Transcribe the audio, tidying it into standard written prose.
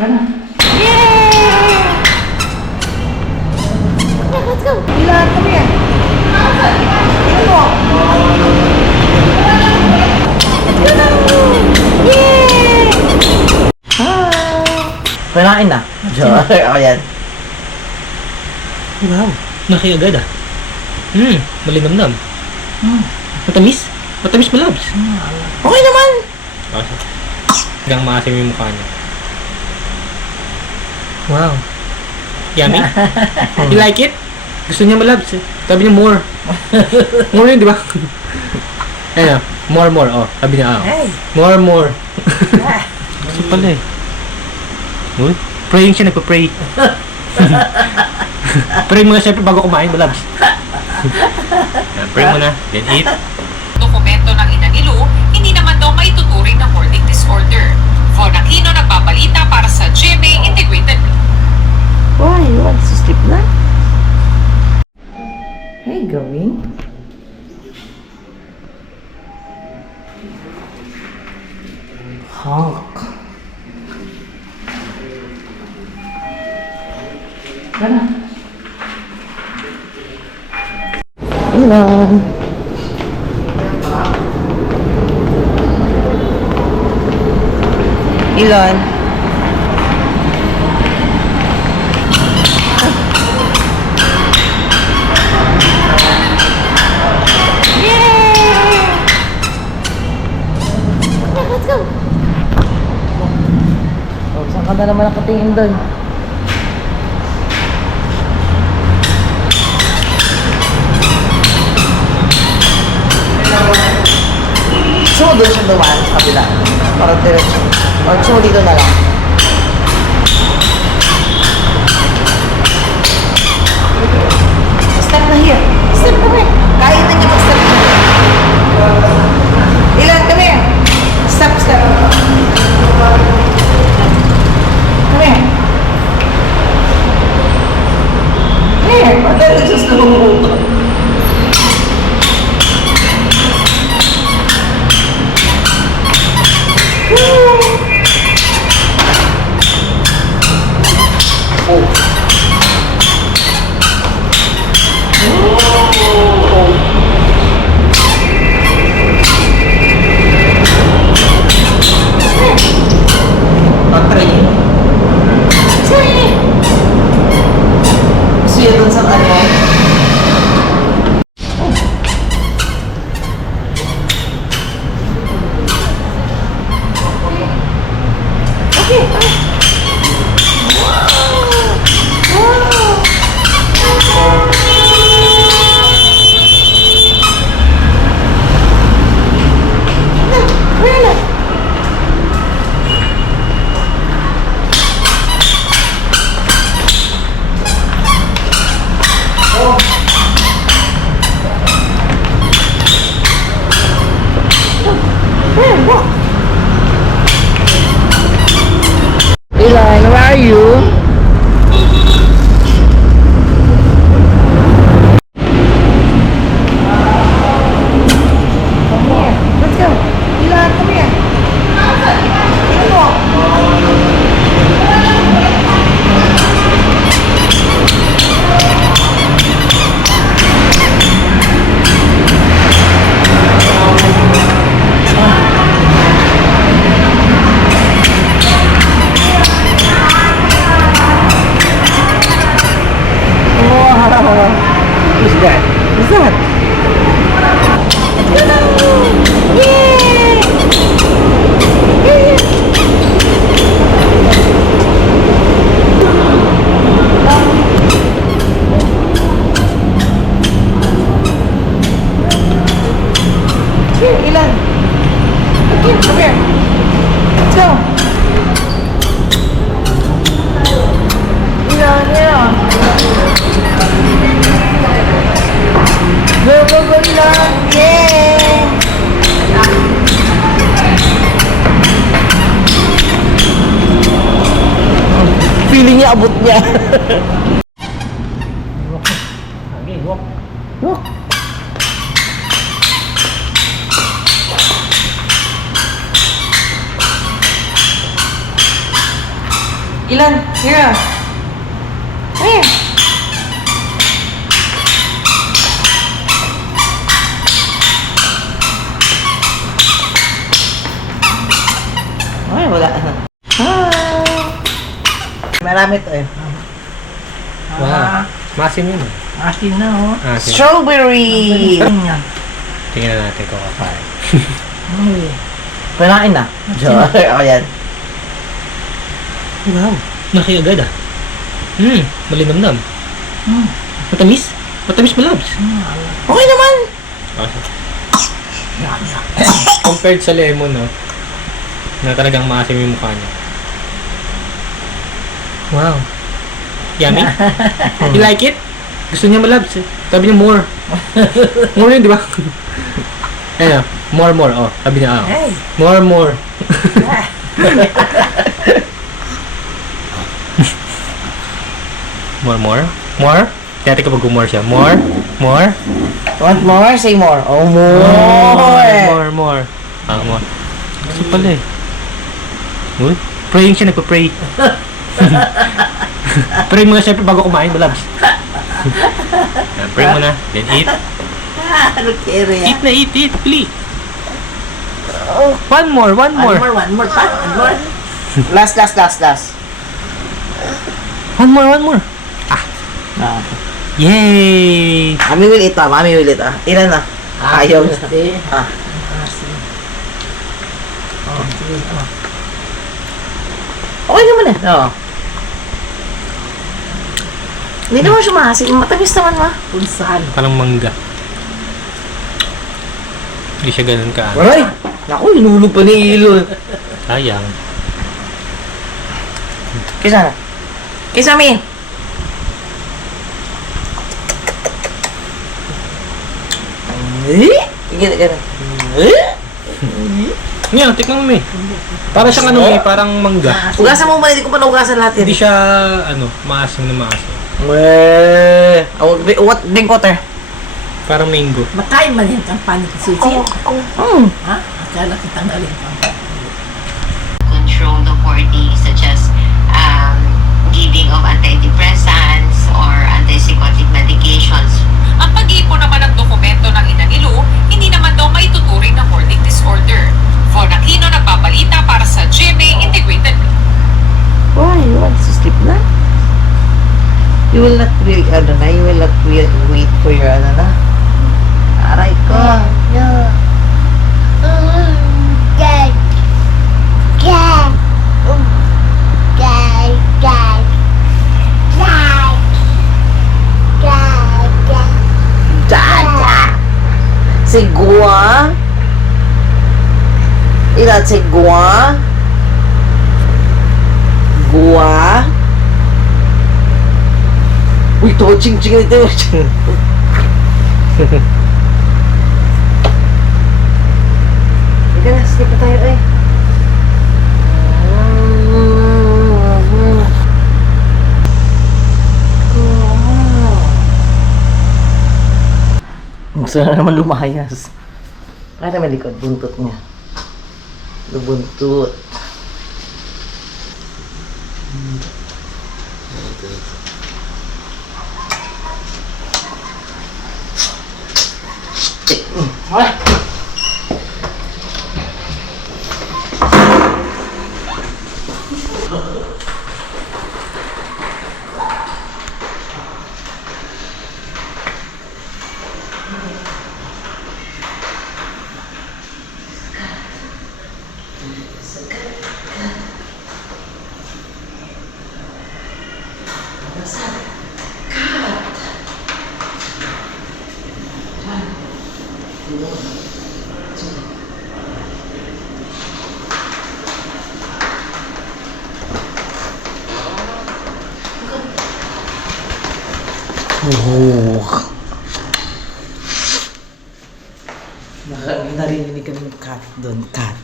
Gana. Yeah! Let's go. Ilan kami yan. Ilan mo? Yeah! Panain na. Joy. Ako yan. Wow. Malaki agad ah. Malinamnam. Matamis? Matamis ba, Labs? Okay naman. Hanggang maasim yung mukha niya. Wow. Yummy? You like it? Gusto niya malabs eh. Sabi niya more. More yun, di ba? Ayun, more. Oh, sabi niya, more. Gusto pala eh. Uy, praying siya, nagpa-pray. Pray muna siyempre bago kumain, malabs. Pray muna, then eat. Dokumento ng ina ni Lou, hindi naman daw maituturing na hoarding disorder. Von Aquino nagbabalita para sa GMA Integrated. Why? You want to sleep na? Hey, going. Honk. Gana. Ilan. Ilan. Let's go. Oh, saan ka na naman nakatingin doon? Gusto mo doon siya dumaan sa kabila? Para diretso. Or gusto mo dito na lang? Step na here. Step kami. Kaya na niya mag-step. Ilan kami? Step. Kami. Here. Madali just na bumuto. Gusto yun dun sa ano? Okay. Ilan, where are you? Come here. Let's go. Ilan, come here. Ilan mo? Who's that? Who's that? Yay! Here, Ilan. Okay, come here. Let's go. Ilan. Go, Ilan! Yeah! Feeling niya, abot niya. Okay, walk. Look! Ilan? Here. Here. Ay, wala. Marami to eh. Wow. Masim yun. Asin na, oh. Asim. Strawberry! Tingnan natin kung kakain. Ay. Panain na. Ako yan. Wow. Laki agad ah. Malinamnam. Matamis? Matamis mo, Labs. Okay naman! Compared sa lemon, no? Na talagang maasim yung mukha niya. Wow. Yummy? You like it? Gusto niya malabs eh. Sabi niya more. More yun, di ba? Ayun, more. Oh, sabi niya, Hey. more. More? Kaya tika pag more siya. More? Want more? Say more. Oh, more! More. More. Gusto pala eh. Uy, praying siya, nagpa-pray. Pray muna siyempre bago kumain, malabs. Pray muna, then eat. Ano kere yan? Eat na, eat, please. One more. One more pa. One more. Last. One more. Yay! Mami will eat Ilan na? Ayaw na. Asin. Ah. Asin. Oh, sige. Oh. Okay naman eh. Oo. Hindi naman siya maasim. Matamis naman ma. Pulsal. Parang mangga. Hindi siya ganun ka. Aray! Naku, inulog pa ni Ilo. Sayang. Kisa na. Kisa mi. Gana. Ngayon, tikman mo eh. Parang siyang ano eh, parang mangga. Ugasan mo muna, hindi ko pa naugasan lahat Hindi yan. siya, maasim na maasim. What? Drink water. Parang mango. Makain man yan ang panik susi. Ha? Akala kitang galing pa. Control the hoarding, such as giving of antidepressants or antipsychotic medications. Ang pag-iipon naman ng dokumento ng Ina ni Lou, hindi naman daw maituturing na hoarding disorder. Von Aquino nagbabalita para sa GMA Integrated. Why? You want to sleep na? You will not really, you will not wait for your, aray ko. Dada! Segua? Ilan segua? Gua? Uy, ching-ching ito. Hindi na, skip na tayo eh. Gusto na naman lumayas. Kaya naman likod, buntot niya. Lubuntot. Oh. Narinig kami ng cat doon. Cat.